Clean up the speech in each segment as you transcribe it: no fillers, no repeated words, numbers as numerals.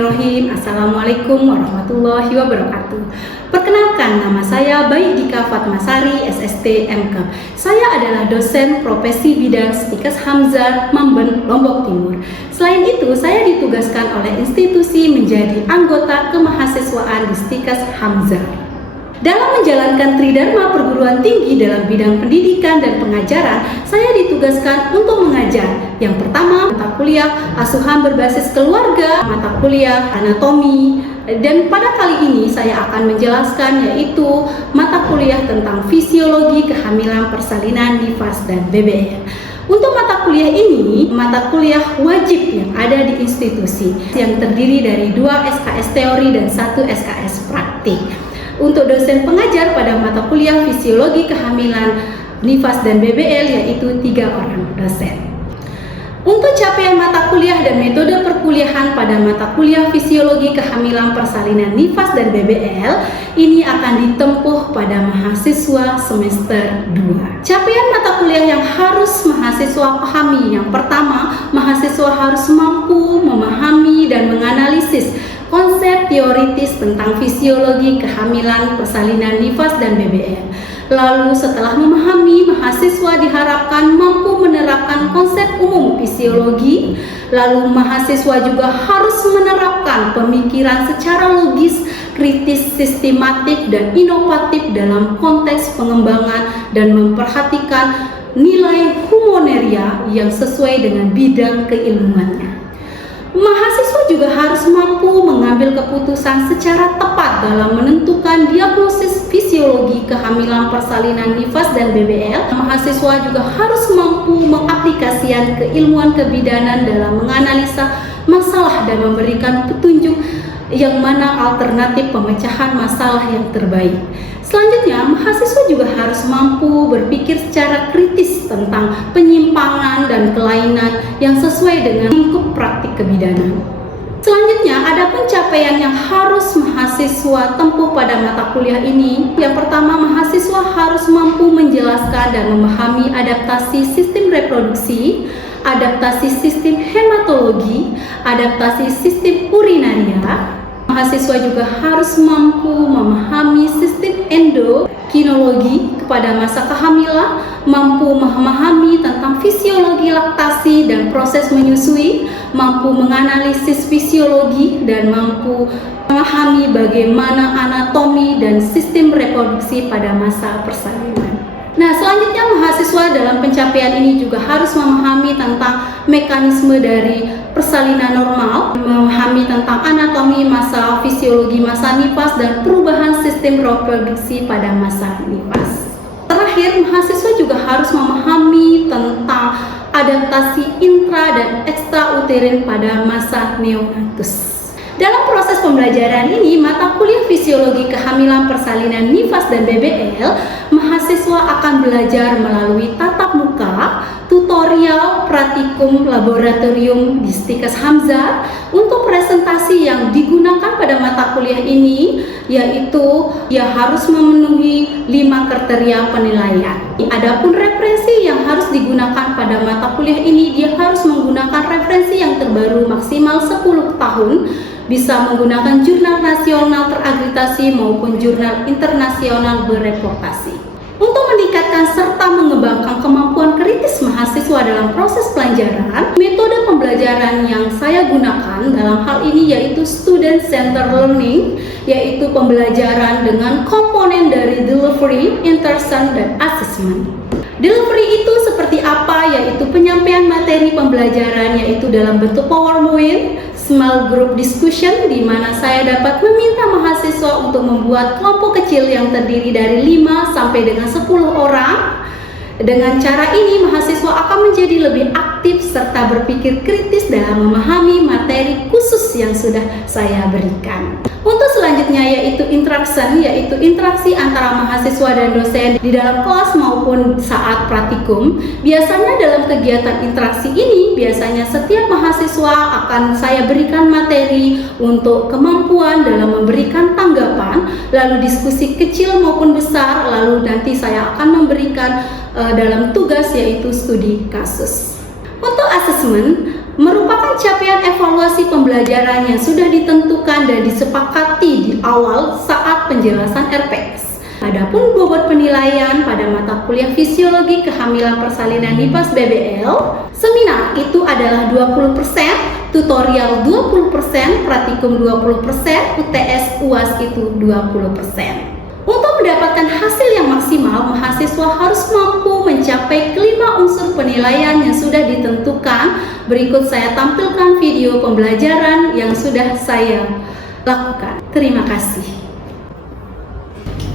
Bismillahirrahmanirrahim. Assalamualaikum warahmatullahi wabarakatuh. Perkenalkan, nama saya Baidika Fatmasari, SST MK. Saya adalah dosen profesi bidang Stikes Hamzah Mamben, Lombok Timur. Selain itu, saya ditugaskan oleh institusi menjadi anggota kemahasiswaan di Stikes Hamzah. Dalam menjalankan Tridharma perguruan tinggi dalam bidang pendidikan dan pengajaran, saya ditugaskan untuk mengajar. Yang pertama, mata kuliah asuhan berbasis keluarga, mata kuliah anatomi, dan pada kali ini saya akan menjelaskan yaitu mata kuliah tentang fisiologi kehamilan, persalinan, nifas, dan BBL. Untuk mata kuliah ini, mata kuliah wajib yang ada di institusi yang terdiri dari 2 SKS teori dan 1 SKS praktik. Untuk dosen pengajar pada mata kuliah fisiologi kehamilan, nifas, dan BBL yaitu 3 orang dosen. Untuk capaian mata kuliah dan metode perkuliahan pada mata kuliah fisiologi kehamilan, persalinan, nifas, dan BBL ini akan ditempuh pada mahasiswa semester 2. Capaian mata kuliah yang harus mahasiswa pahami, yang pertama, mahasiswa harus mampu memahami dan menganalisis konsep teoritis tentang fisiologi kehamilan, persalinan, nifas, dan BBL. Lalu setelah memahami, mahasiswa diharapkan mampu menerapkan konsep umum fisiologi. Lalu mahasiswa juga harus menerapkan pemikiran secara logis, kritis, sistematik, dan inovatif dalam konteks pengembangan dan memperhatikan nilai humoneria yang sesuai dengan bidang keilmuannya. Mahasiswa juga harus mampu mengambil keputusan secara tepat dalam menentukan diagnosis fisiologi kehamilan, persalinan, nifas, dan BBL. Mahasiswa juga harus mampu mengaplikasikan keilmuan kebidanan dalam menganalisa masalah dan memberikan petunjuk yang mana alternatif pemecahan masalah yang terbaik. Selanjutnya, mahasiswa juga harus mampu berpikir secara kritis tentang penyimpangan dan kelainan yang sesuai dengan lingkup praktik kebidanan. Selanjutnya, ada pencapaian yang harus mahasiswa tempuh pada mata kuliah ini. Yang pertama, mahasiswa harus mampu menjelaskan dan memahami adaptasi sistem reproduksi, adaptasi sistem hematologi, adaptasi sistem urinaria. Mahasiswa juga harus mampu memahami sistem endokinologi kepada masa kehamilan, mampu memahami tentang fisiologi laktasi dan proses menyusui, mampu menganalisis fisiologi, dan mampu memahami bagaimana anatomi dan sistem reproduksi pada masa persalinan. Nah, selanjutnya mahasiswa dalam pencapaian ini juga harus memahami tentang mekanisme dari persalinan normal, memahami tentang anatomi masa, fisiologi masa nifas, dan perubahan sistem reproduksi pada masa nifas. Terakhir, mahasiswa juga harus memahami tentang adaptasi intra dan ekstrauterin pada masa neonatus. Dalam proses pembelajaran ini, mata kuliah fisiologi kehamilan, persalinan, nifas, dan BBL, mahasiswa akan belajar melalui tatap muka, tutorial, praktikum, laboratorium di Stikes Hamzah. Untuk presentasi yang digunakan pada mata kuliah ini, yaitu harus memenuhi 5 kriteria penilaian. Adapun referensi yang harus digunakan pada mata kuliah ini, dia harus menggunakan referensi yang terbaru maksimal 10 tahun, bisa menggunakan jurnal nasional terakreditasi maupun jurnal internasional bereputasi. Untuk meningkatkan serta mengembangkan kemampuan kritis mahasiswa dalam proses pelajaran, metode pembelajaran yang saya gunakan dalam hal ini yaitu student centered learning, yaitu pembelajaran dengan komponen dari delivery, interaction, dan assessment. Delivery itu seperti apa? Yaitu penyampaian materi pembelajaran yaitu dalam bentuk PowerPoint, small group discussion, di mana saya dapat meminta mahasiswa untuk membuat kelompok kecil yang terdiri dari 5 sampai dengan 10 orang. Dengan cara ini, mahasiswa akan menjadi lebih aktif serta berpikir kritis dalam memahami materi khusus yang sudah saya berikan. Untuk selanjutnya yaitu interaction, yaitu interaksi antara mahasiswa dan dosen di dalam kelas maupun saat praktikum. Biasanya dalam kegiatan interaksi ini, biasanya setiap mahasiswa akan saya berikan materi untuk kemampuan dalam memberikan tanggapan, lalu diskusi kecil maupun besar, lalu nanti saya akan memberikan dalam tugas yaitu studi kasus. Mutu assessment merupakan capaian evaluasi pembelajaran yang sudah ditentukan dan disepakati di awal saat penjelasan RPS. Adapun bobot penilaian pada mata kuliah Fisiologi Kehamilan Persalinan MIPAS BBL, seminar itu adalah 20%, tutorial 20%, praktikum 20%, UTS UAS itu 20%. Untuk mendapatkan hasil yang maksimal, mahasiswa harus mampu mencapai kelima unsur penilaian yang sudah ditentukan. Berikut saya tampilkan video pembelajaran yang sudah saya lakukan. Terima kasih.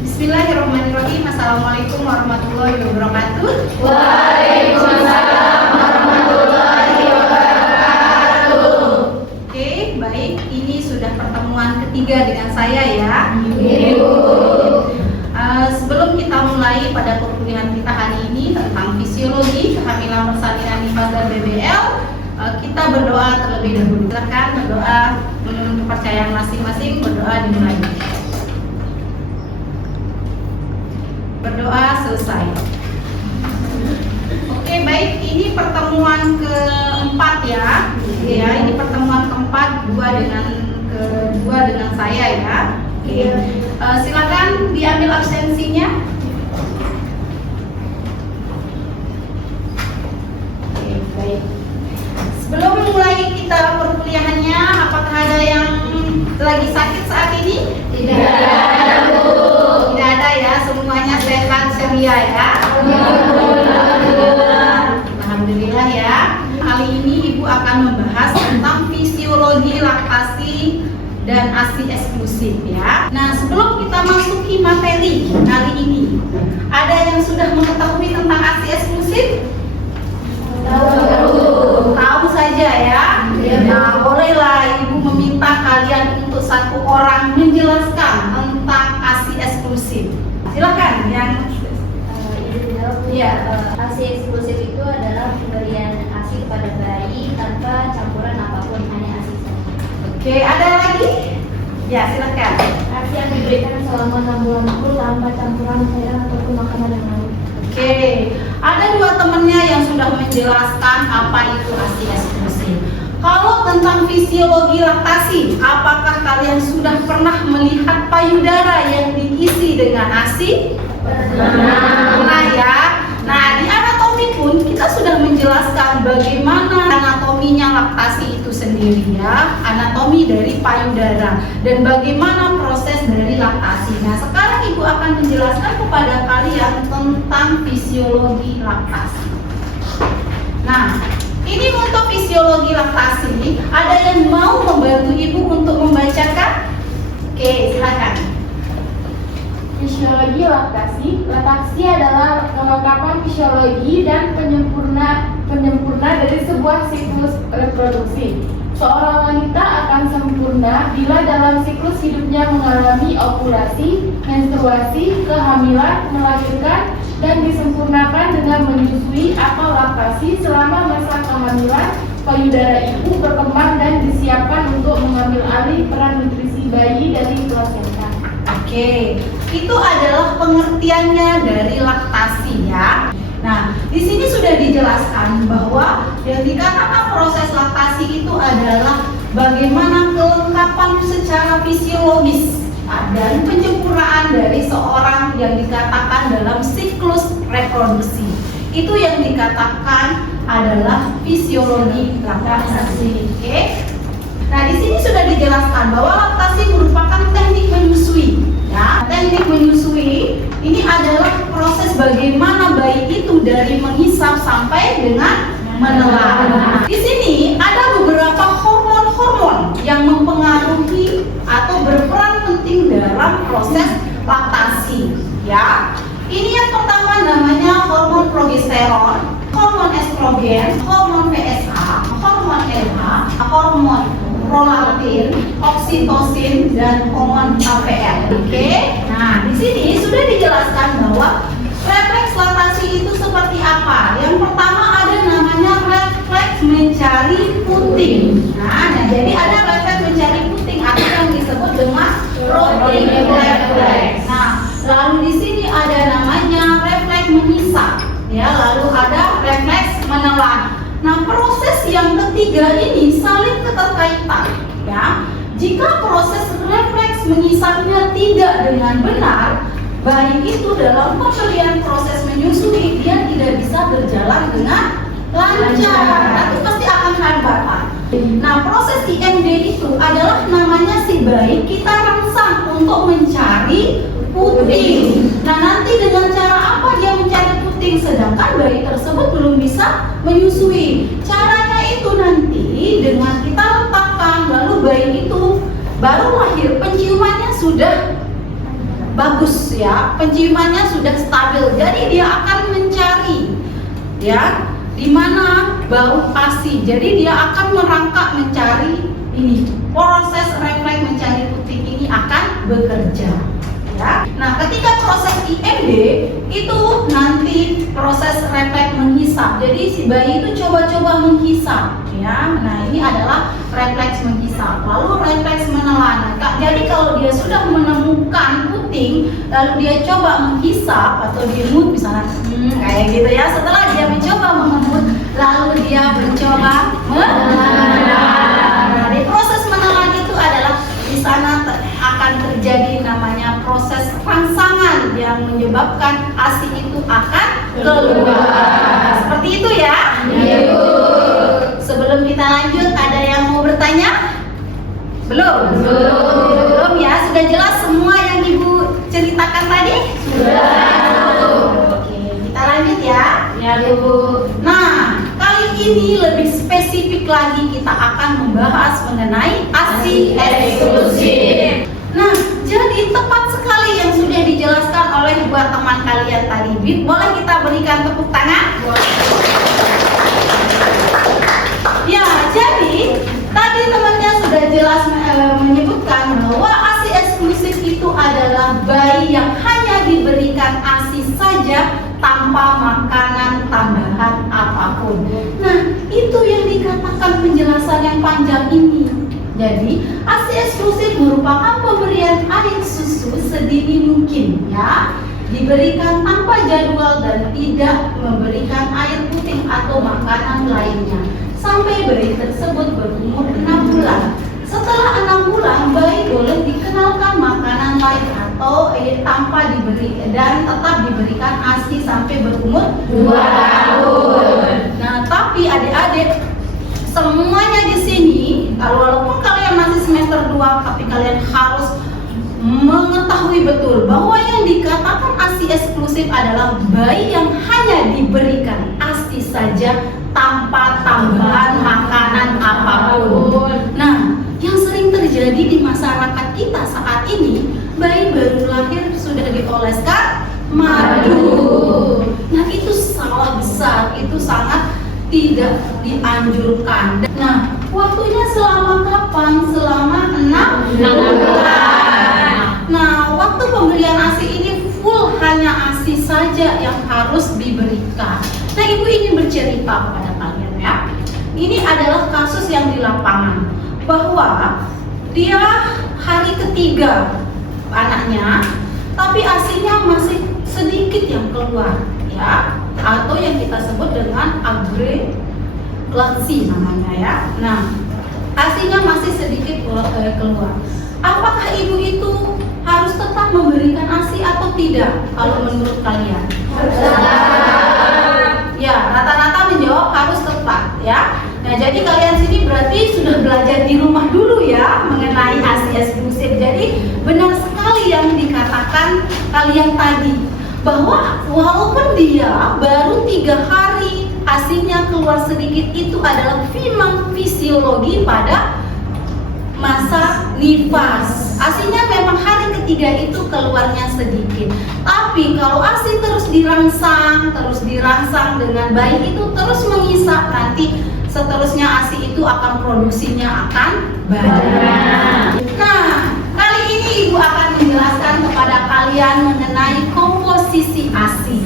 Bismillahirrahmanirrahim. Assalamualaikum warahmatullahi wabarakatuh. Waalaikumsalam warahmatullahi wabarakatuh. Oke, baik. Ini sudah pertemuan ketiga dengan saya ya. Sebelum kita mulai pada perkuliahan kita hari ini tentang fisiologi kehamilan persalinan MIPAS dan BBL, kita berdoa terlebih dahulu. Silakan berdoa menurut kepercayaan masing-masing. Berdoa dimulai. Berdoa selesai. Oke, baik. Ini pertemuan keempat ya. Ya, ini pertemuan keempat kedua dengan saya ya. Oke. Silakan diambil absensinya. Oke, baik. Sebelum mulai kita perkuliahannya, apakah ada yang lagi sakit saat ini? Tidak ada, Bu. Tidak ada ya, semuanya sehat ceria ya. Alhamdulillah ya. Kali ini Ibu akan membahas tentang fisiologi laktasi dan ASI eksklusif ya. Nah, sebelum kita masuki materi kali ini, ada yang sudah mengetahui tentang ASI eksklusif? Tahu saja ya. Nah, bolehlah Ibu meminta kalian untuk satu orang menjelaskan tentang ASI eksklusif. Silakan yang ASI eksklusif itu adalah pemberian ASI kepada bayi tanpa campuran apapun, hanya ASI saja. Oke, ada lagi? Ya, silakan. ASI yang diberikan selama 6 bulan itu tanpa campuran cairan ataupun makanan yang lain. Oke, ada dua temannya yang sudah menjelaskan apa itu ASI eksklusif. Kalau tentang fisiologi laktasi, apakah kalian sudah pernah melihat payudara yang diisi dengan ASI? Pernah ya. Nah, di anatomi pun kita sudah menjelaskan bagaimana anatominya laktasi itu sendiri ya, anatomi dari payudara dan bagaimana proses dari laktasi. Nah, sekarang Ibu akan menjelaskan kepada kalian tentang fisiologi laktasi. Nah, ini untuk fisiologi laktasi, ada yang mau membantu Ibu untuk membacakan? Oke, silakan. Fisiologi laktasi. Laktasi adalah kelengkapan fisiologi dan penyempurna dari sebuah siklus reproduksi. Seorang wanita akan sempurna bila dalam siklus hidupnya mengalami ovulasi, menstruasi, kehamilan, melahirkan, dan disempurnakan dengan menyusui atau laktasi. Selama masa kehamilan, payudara ibu berkembang dan disiapkan untuk mengambil alih peran nutrisi bayi dari plasenta. Oke, itu adalah pengertiannya dari laktasi ya. Nah, di sini sudah dijelaskan bahwa yang dikatakan proses laktasi itu adalah bagaimana kelengkapan secara fisiologis dan penyempurnaan dari seorang yang dikatakan dalam siklus reproduksi. Itu yang dikatakan adalah fisiologi laktasi. Oke. Nah, di sini sudah dijelaskan bahwa laktasi merupakan teknik menyusui. Ya, teknik menyusui ini adalah proses bagaimana bayi itu dari menghisap sampai dengan menelan. Nah, di sini ada beberapa hormon-hormon yang mempengaruhi atau berperan penting dalam proses laktasi. Ya, ini yang pertama namanya hormon progesteron, hormon estrogen, hormon PSA, hormon LH, hormon prolaktin, oksitosin, dan hormon HPL. Oke. Nah, di sini sudah dijelaskan bahwa refleks laktasi itu seperti apa. Yang pertama ada namanya refleks mencari puting. Nah, jadi ada refleks mencari puting atau yang disebut dengan rotting reflex. Nah, lalu di sini ada namanya refleks menghisap. Ya, lalu ada refleks menelan. Nah, proses yang ketiga ini saling keterkaitan, ya. Jika proses refleks mengisapnya tidak dengan benar, bayi itu dalam pemberian proses menyusui dia tidak bisa berjalan dengan lancar, itu pasti akan hambatan. Nah, proses IMD itu adalah namanya si bayi kita rangsang untuk mencari puting. Nah, nanti dengan cara apa dia mencari puting sedangkan bayi tersebut belum bisa menyusui? Caranya itu nanti dengan kita letakkan, lalu bayi itu baru lahir, penciumannya sudah bagus ya, penciumannya sudah stabil. Jadi dia akan mencari ya di mana bau ASI. Jadi dia akan merangkak mencari ini. Proses refleks mencari puting ini akan bekerja. Ya. Nah, ketika proses IMD itu nanti proses refleks menghisap. Jadi si bayi itu coba-coba menghisap, ya. Nah, ini adalah refleks menghisap. Lalu refleks menelan. Nah, jadi kalau dia sudah menemukan puting, lalu dia coba menghisap atau diemut misalnya, kayak gitu ya. Setelah dia mencoba mengemut, lalu dia mencoba menelan. Nah, di proses menelan itu adalah di sana akan terjadi namanya proses rangsangan yang menyebabkan ASI itu akan keluar. Seperti itu ya. Sebelum kita lanjut, ada yang mau bertanya? Belum? Belum ya. Sudah jelas semua yang Ibu ceritakan tadi? Sudah. Oke, kita lanjut ya. Ya, Bu. Nah, kali ini lebih spesifik lagi kita akan membahas mengenai ASI eksklusif. Nah, jadi tepat sekali yang sudah dijelaskan oleh dua teman kalian tadi. Boleh kita berikan tepuk tangan? Ya, jadi tadi temannya sudah jelas menyebutkan bahwa ASI eksklusif itu adalah bayi yang hanya diberikan ASI saja tanpa makanan tambahan apapun. Nah, itu yang dikatakan penjelasan yang panjang ini. Jadi, ASI eksklusif merupakan pemberian air susu sedini mungkin, ya. Diberikan tanpa jadwal dan tidak memberikan air puting atau makanan lainnya sampai bayi tersebut berumur 6 bulan. Setelah 6 bulan, bayi boleh dikenalkan makanan lain atau tanpa diberi dan tetap diberikan ASI sampai berumur 2 tahun. Nah, tapi adik-adik semuanya di sini, walaupun kalian masih semester 2, tapi kalian harus mengetahui betul bahwa yang dikatakan ASI eksklusif adalah bayi yang hanya diberikan ASI saja tanpa tambahan makanan apapun. Nah, yang sering terjadi di masyarakat kita saat ini, bayi baru lahir sudah dioleskan madu. Nah, itu salah besar, itu sangat tidak dianjurkan. Nah, waktunya selama kapan? Selama 6 bulan. Nah, waktu pemberian ASI ini full hanya ASI saja yang harus diberikan. Nah, Ibu ingin bercerita kepada kalian ya. Ini adalah kasus yang di lapangan, bahwa dia hari ketiga anaknya, tapi ASINya masih sedikit yang keluar ya, atau yang kita sebut dengan agreglasi namanya ya. Nah, ASINya masih sedikit keluar. Apakah ibu itu harus tetap memberikan ASI atau tidak? Kalau menurut kalian? Ya, rata-rata menjawab harus tetap ya. Nah, jadi kalian sini berarti sudah belajar di rumah dulu ya mengenai ASI eksklusif. Jadi benar sekali yang dikatakan kalian tadi, bahwa walaupun dia baru 3 hari ASINya keluar sedikit, itu adalah memang fisiologi pada masa nifas. ASINya memang hari ketiga itu keluarnya sedikit. Tapi kalau ASI terus dirangsang dengan baik, itu terus mengisap, nanti seterusnya ASI itu akan produksinya akan banyak. Nah, kali ini Ibu akan menjelaskan kepada kalian mengenai komposisi ASI.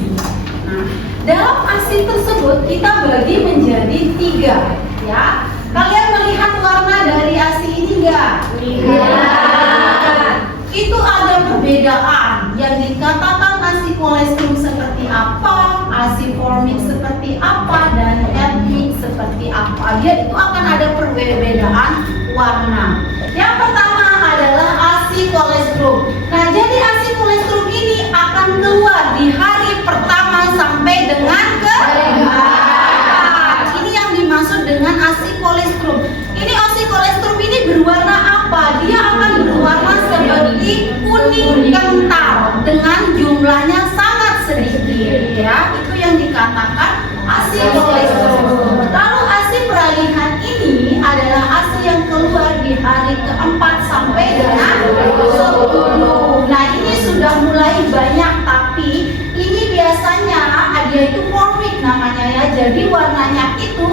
Nah, dalam ASI tersebut kita bagi menjadi 3 ya. Kalian melihat warna dari ASI ini enggak? Lihat. Itu ada perbedaan. Yang dikatakan ASI kolesterol seperti apa, ASI formik seperti apa, dan ethnic seperti apa. Dia itu akan ada perbedaan warna. Yang pertama adalah ASI kolestrum. Nah, jadi ASI kolestrum ini akan keluar di hari pertama sampai dengan ke-4. Ini yang dimaksud dengan ASI kolestrum. Ini ASI kolestrum ini berwarna apa? Dia akan berwarna seperti kuning kental dengan jumlahnya sangat sedikit, ya. Itu yang dikatakan ASI kolestrum. Lalu ASI peralihan ini adalah ASI yang keluar di hari ke-4 sampai dengan 10. Nah, ini sudah mulai banyak, tapi ini biasanya dia itu formik namanya, ya. Jadi warnanya itu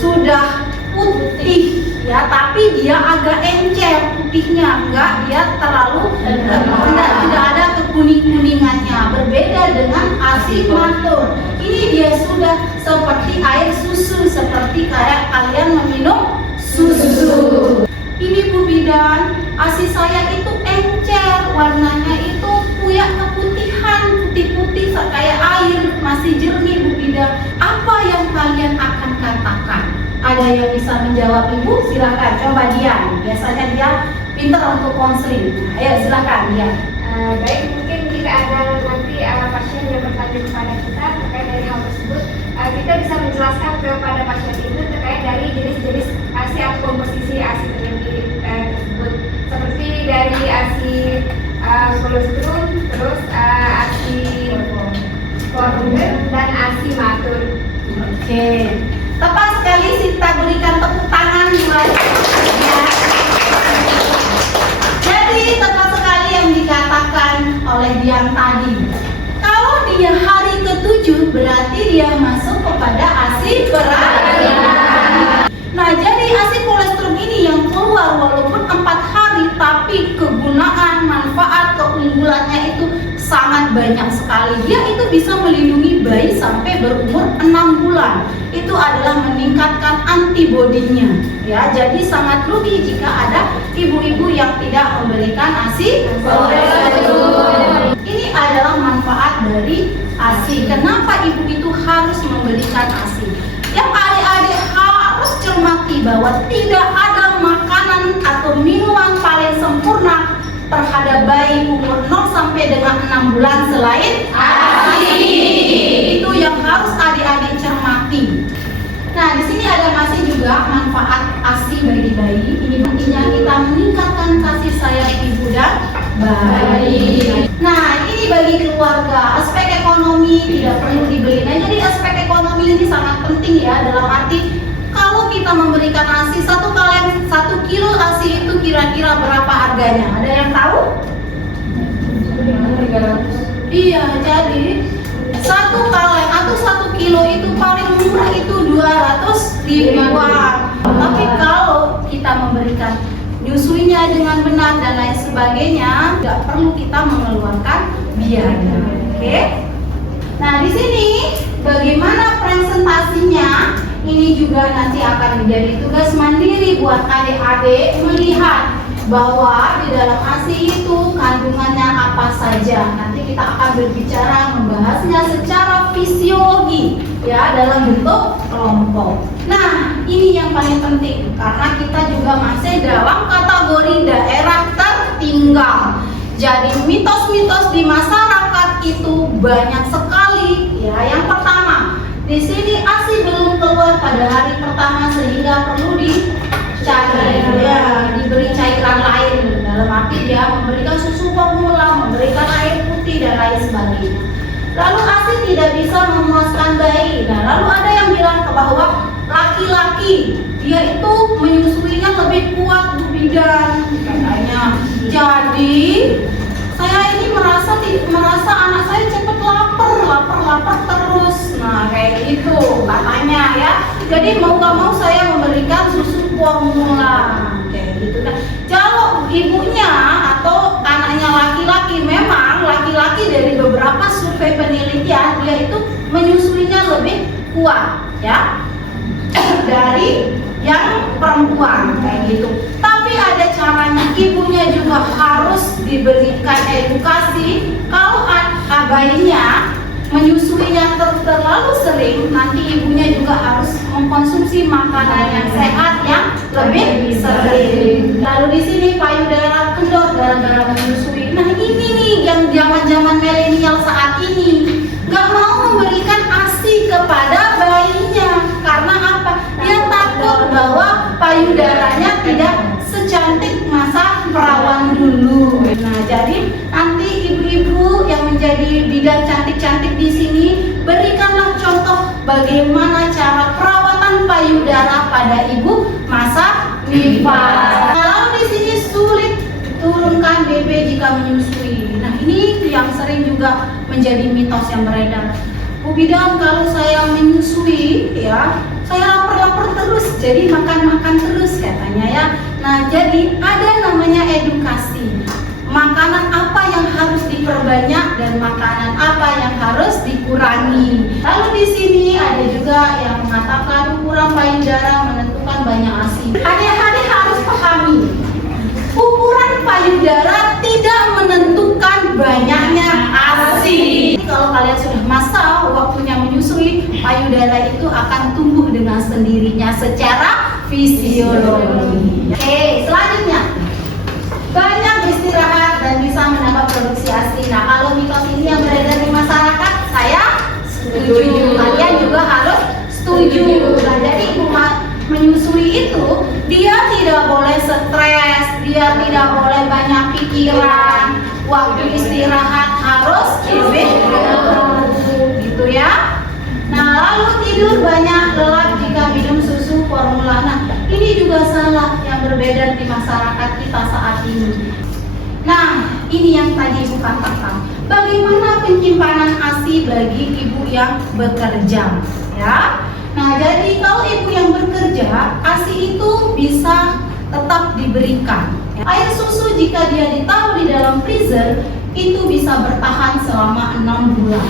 sudah putih, ya, tapi dia agak encer putihnya, enggak dia terlalu tidak ada kekuning-kuningannya. Berbeda dengan ASI matur. Ini dia sudah seperti air susu, seperti kayak kalian meminum susu. Ini Bu Bidan, ASI saya itu encer, warnanya itu punya keputihan, putih-putih kayak air, masih jernih Bu Bidan. Apa yang kalian akan katakan? Ada yang bisa menjawab Ibu? Silakan, coba Dian. Biasanya dia pintar untuk konseling. Ayo silakan Dian. Baik, mungkin jika ada nanti pasien yang bertanya kepada kita terkait dari hal tersebut, kita bisa menjelaskan kepada pasien itu terkait dari jenis-jenis ASI atau komposisi ASI tersebut, seperti dari ASI kolestrum, terus ASI formulir dan ASI matur. Oke, tepat sekali, kita berikan tepuk tangan buat ya. Jadi tepat sekali yang dikatakan oleh Dian tadi. Kalau dia hari ke-7 berarti dia masuk kepada ASI peralihan. Nah, jadi ASI kolestrum ini yang keluar walaupun 4 hari, tapi kegunaan, manfaat, keunggulannya itu sangat banyak sekali. Dia itu bisa melindungi bayi sampai berumur 6 bulan. Itu adalah meningkatkan antibodinya, ya. Jadi sangat rugi jika ada ibu-ibu yang tidak memberikan ASI kolestrum. Ini adalah manfaat dari ASI. Kenapa ibu itu harus memberikan ASI? Yang adik-adik harus cermati bahwa tidak ada makanan atau minuman paling sempurna terhadap bayi umur 0 sampai dengan 6 bulan selain ASI. Itu yang harus adik-adik cermati. Nah, di sini ada masih juga manfaat ASI bagi bayi. Ini buktinya kita meningkatkan kasih sayang ibu dan bayi. Nah, ini bagi keluarga. Aspek ekonomi tidak perlu dibeli. Nah, jadi aspek ekonomi ini sangat penting, ya, dalam arti kalau kita memberikan ASI 1 kilo ASI itu kira-kira berapa harganya? Ada yang tahu? 300. Iya, jadi 1 kaleng atau 1 kilo itu paling murah itu 200 ribuan. Tapi kalau kita memberikan nyusuinya dengan benar dan lain sebagainya, tidak perlu kita mengeluarkan biaya. Oke? Nah, di sini bagaimana presentasinya? Ini juga nanti akan menjadi tugas mandiri buat adik-adik melihat bahwa di dalam ASI itu kandungannya apa saja. Nanti kita akan berbicara membahasnya secara fisiologi, ya, dalam bentuk kelompok. Nah, ini yang paling penting karena kita juga masih dalam kategori daerah tertinggal. Jadi mitos-mitos di masyarakat itu banyak sekali, ya. Yang pertama, di sini ASI belum keluar pada hari pertama sehingga perlu dicari, ya, diberi cairan lain. Dalam arti dia memberikan susu formula, memberikan air putih dan lain sebagainya. Lalu ASI tidak bisa memuaskan bayi. Nah, lalu ada yang bilang bahwa laki-laki dia itu menyusuinya lebih kuat Bu Bidan katanya. Jadi saya ini merasa anak saya cepat lapar terus. Nah, kayak gitu katanya, ya. Jadi mau gak mau saya memberikan susu formula kayak gitu. Nah, kalau ibunya atau anaknya laki-laki, memang laki-laki dari beberapa survei penelitian dia itu menyusuinya lebih kuat, ya, dari yang perempuan kayak gitu. Tapi ada caranya, ibunya juga harus diberikan edukasi. Kalau bayinya menyusuinya terlalu sering, nanti ibunya juga harus mengkonsumsi makanan yang sehat yang lebih sering. Lalu di sini payudara kendor gara-gara menyusui. Nah ini nih yang zaman milenial saat ini, nggak mau memberikan ASI kepada bayinya. Karena apa? Dia takut bahwa payudaranya tidak secantik masa perawan dulu. Nah, jadi nanti ibu-ibu yang menjadi bidan cantik-cantik di sini, berikanlah contoh bagaimana cara perawatan payudara pada ibu masa nifas. Kalau di sini sulit turunkan BB jika menyusui. Nah, ini yang sering juga menjadi mitos yang beredar. Bu bidan, kalau saya menyusui ya, saya lapar terus, jadi makan terus katanya ya. Nah, jadi ada namanya edukasi. Makanan apa yang harus diperbanyak dan makanan apa yang harus dikurangi. Lalu di sini ada juga yang mengatakan ukuran payudara menentukan banyak ASI. Adik-adik harus pahami, ukuran payudara tidak menentukan banyaknya ASI. Kalau kalian sudah masa waktunya menyusui, payudara itu akan tumbuh dengan sendirinya secara fisiologi. Oke, selanjutnya banyak beristirahat dan bisa menambah produksi ASI. Nah, kalau mitos ini yang beredar di masyarakat, saya setuju. Kalian juga harus setuju. Nah, jadi ibu menyusui itu dia tidak boleh stres, dia tidak boleh banyak pikiran. Waktu istirahat harus lebih gitu ya. Nah, lalu tidur banyak, lelap jika minum susu formula. Nah, ini juga salah yang berbeda di masyarakat kita saat ini. Nah, ini yang tadi ibu katakan. Bagaimana penyimpanan ASI bagi ibu yang bekerja, ya? Nah, jadi kalau ibu yang bekerja, ASI itu bisa tetap diberikan. Air susu jika dia ditaruh di dalam freezer itu bisa bertahan selama 6 bulan.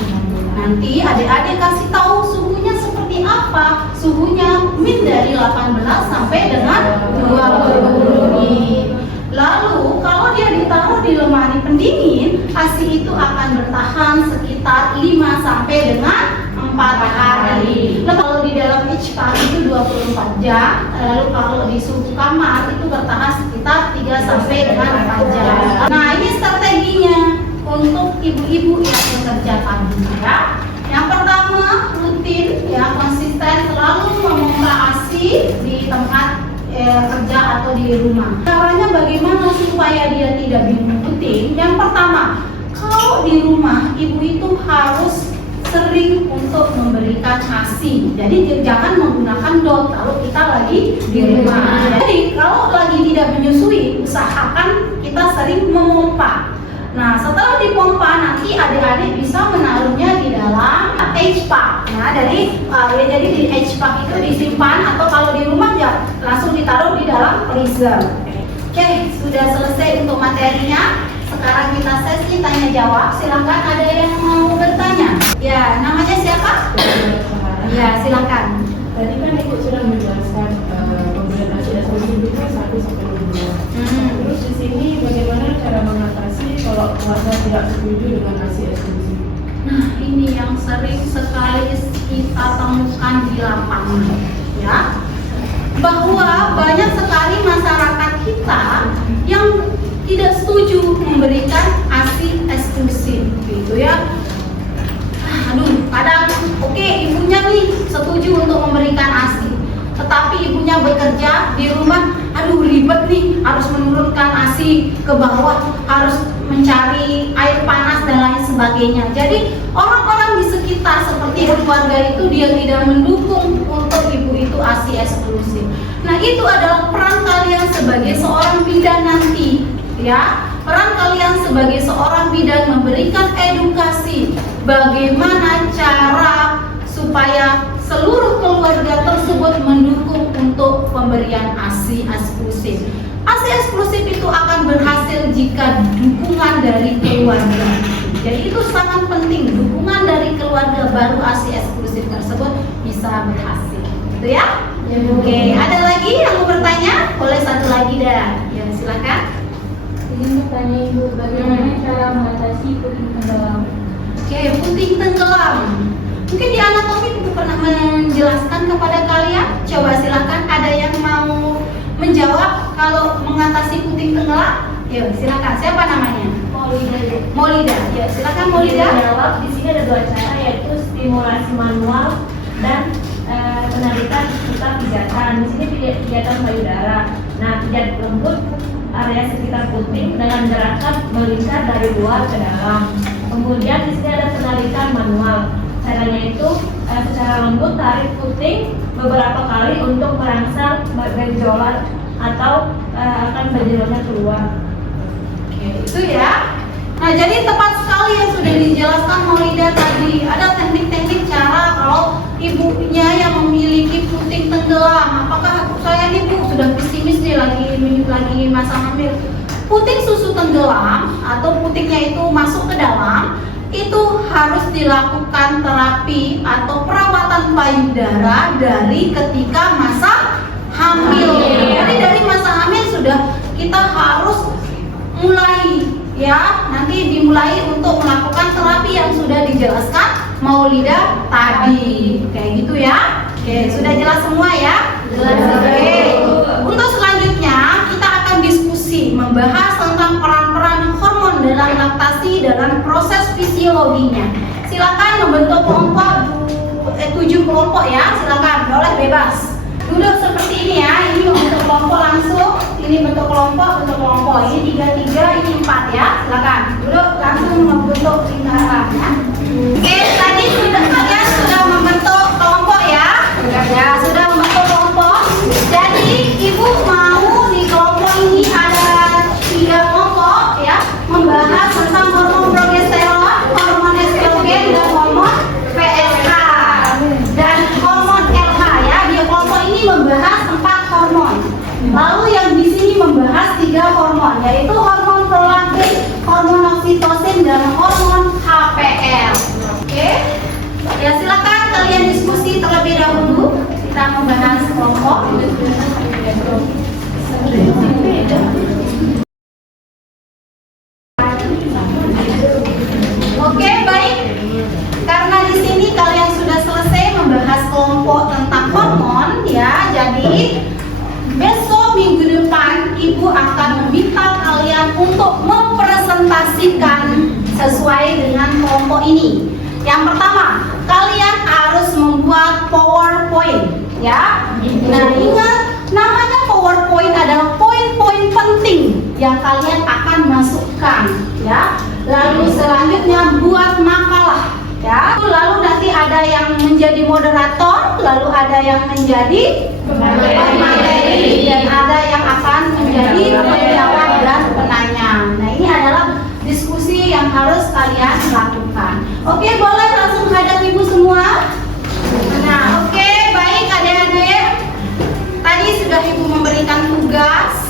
Nanti adik-adik kasih tahu suhunya seperti apa. Suhunya min dari 18 sampai dengan 20. Lalu kalau dia ditaruh di lemari pendingin, ASI itu akan bertahan sekitar 5 sampai dengan 4 hari. Lalu kalau di dalam HPAC itu 24 jam. Lalu kalau di suhu kamar itu bertahan sekitar 3 sampai dengan 4 jam. Nah, ini strateginya untuk ibu-ibu yang bekerja tadi ya. Yang pertama, rutin ya, konsisten selalu memompa ASI di tempat kerja atau di rumah. Caranya bagaimana supaya dia tidak minum rutin? Yang pertama, kalau di rumah ibu itu harus sering untuk memberikan ASI. Jadi jangan menggunakan dot kalau kita lagi di rumah. Jadi kalau lagi tidak menyusui, usahakan kita sering memompa. Nah, setelah dipompa nanti adik-adik bisa menaruhnya di dalam HPAC. Nah, jadi di HPAC itu disimpan atau kalau di rumah ya langsung ditaruh di dalam freezer. Oke, sudah selesai untuk materinya. Sekarang kita sesi tanya jawab. Silakan, ada yang mau bertanya? Ya, namanya siapa? Ya, silakan. Tadi kan Ibu sudah menjelaskan pemberian ASI itu 1 sampai 2 bulan. Terus di sini bagaimana cara mengatasi kalau keluarga tidak setuju dengan ASI eksklusif? Nah, ini yang sering sekali kita temukan di lapangan, ya. Bahwa banyak sekali masyarakat kita yang tidak setuju memberikan ASI eksklusif, gitu ya. Aduh, kadang oke, ibunya nih setuju untuk memberikan ASI, tetapi ibunya bekerja di rumah, aduh ribet nih, harus menurunkan ASI ke bawah, harus mencari air panas dan lain sebagainya. Jadi orang-orang di sekitar seperti keluarga itu dia tidak mendukung untuk ibu itu ASI eksklusif. Nah, itu adalah peran kalian sebagai seorang bidan nanti, ya. Peran kalian sebagai seorang bidan memberikan edukasi bagaimana cara supaya seluruh keluarga tersebut mendukung untuk pemberian ASI eksklusif. ASI eksklusif itu akan berhasil jika dukungan dari keluarga. Jadi itu sangat penting, dukungan dari keluarga baru ASI eksklusif tersebut bisa berhasil. Gitu ya? Oke, ada lagi yang mau bertanya? Boleh satu lagi dah. Ya, silakan. Izin bertanya Ibu, bagaimana cara mengatasi puting tenggelam? Oke, puting tenggelam. Mungkin di anatomi Ibu pernah menjelaskan kepada kalian. Coba silakan, ada yang mau menjawab kalau mengatasi puting tenggelam? Yuk silakan, siapa namanya? Maulida. Ya silakan Maulida. Jawab. Di sini ada dua cara, yaitu stimulasi manual dan penarikan serta pijatan. Di sini pijatan payudara. Nah, pijat lembut area sekitar puting dengan gerakan melingkar dari luar ke dalam. Kemudian di sini ada penarikan manual. Caranya itu secara lembut tarik puting beberapa kali untuk merangsang benjolan atau akan benjolannya keluar. Oke, itu ya. Nah, jadi tepat sekali yang sudah dijelaskan Maulida tadi. Ada teknik-teknik cara kalau ibunya yang memiliki puting tenggelam. Apakah saya nih Bu sudah pesimis nih lagi masa hamil. Puting susu tenggelam atau putingnya itu masuk ke dalam, itu harus dilakukan terapi atau perawatan payudara dari ketika masa hamil. Jadi dari masa hamil sudah kita harus mulai ya, nanti dimulai untuk melakukan terapi yang sudah dijelaskan Maulida tadi. Kayak gitu ya. Oke, sudah jelas semua ya? Jelas. Oke. Untuk selanjutnya kita akan diskusi membahas tentang peran-peran hormon dalam laktasi dalam proses fisiologinya. Silakan membentuk kelompok 7 kelompok ya, silakan, boleh bebas. Duduk seperti ini ya, ini untuk kelompok langsung, ini bentuk kelompok, ini 3, ini 4 ya, silakan. Duduk langsung membentuk lingkaran ya. Oke, tadi kalian sudah membentuk kelompok ya? Ya, sudah membentuk kelompok. Jadi Ibu mau di kelompok ini ada 3 kelompok ya, membahas tentang hormon progesteron, hormon estrogen, dan hormon PSH dan hormon LH ya. Di kelompok ini membahas 4 hormon. Lalu yang di sini membahas 3 hormon, yaitu hormon prolaktin, hormon oksitosin, dan hormon HPL. Oke, ya silakan kalian diskusi terlebih dahulu. Kita membahas kelompok. Oke, baik. Karena di sini kalian sudah selesai membahas kelompok tentang hormon ya, jadi besok minggu depan Ibu akan meminta kalian untuk mempresentasikan sesuai dengan kelompok ini. Yang pertama, kalian harus membuat PowerPoint ya. Nah, ingat namanya PowerPoint adalah poin-poin penting yang kalian akan masukkan ya. Lalu selanjutnya buat makalah ya. Lalu nanti ada yang menjadi moderator, lalu ada yang menjadi pemateri, dan ada yang akan menjadi penjawab dan penanya. Nah, ini adalah diskusi yang harus kalian lakukan. Oke, boleh langsung hadap Ibu semua. Nah, oke, baik adik-adik. Tadi sudah Ibu memberikan tugas.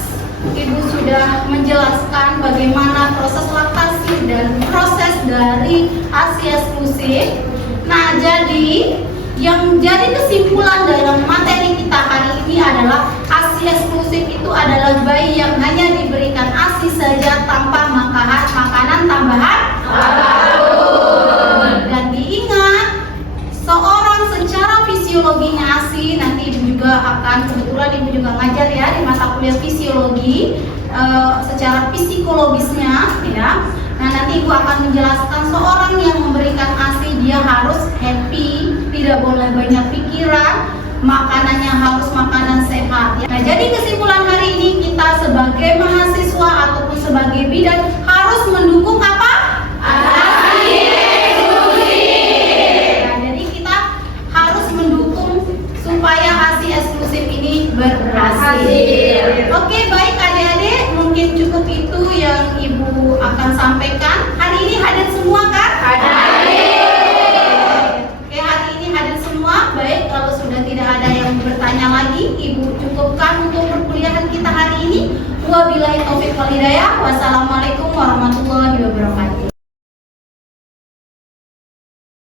Ibu sudah menjelaskan bagaimana proses laktasi dan proses dari ASI eksklusif. Nah, jadi yang jadi kesimpulan dalam materi kita hari ini adalah ASI eksklusif itu adalah bayi yang hanya diberikan ASI saja tanpa makanan tambahan. Dan diingat, seorang secara fisiologinya ASI, nanti Ibu juga akan, kebetulan Ibu juga ngajar ya di mata kuliah fisiologi, secara psikologisnya ya. Nah, nanti Ibu akan menjelaskan seorang yang memberikan ASI dia harus happy, tidak boleh banyak pikiran, makanannya harus makanan sehat ya. Nah, jadi kesimpulan hari ini kita sebagai mahasiswa ataupun sebagai bidan harus mendukung apa? ASI eksklusif. Nah, jadi kita harus mendukung supaya ASI eksklusif ini berhasil. Oke, baik adik-adik, mungkin cukup itu yang Ibu akan sampaikan. Hari ini hadir semua kan? Oke, hari ini hadir semua. Baik, kalau sudah tidak ada yang bertanya lagi, Ibu cukupkan untuk perkuliahan kita hari ini. Wabillahi taufiq wal hidayah. Wassalamualaikum warahmatullahi wabarakatuh.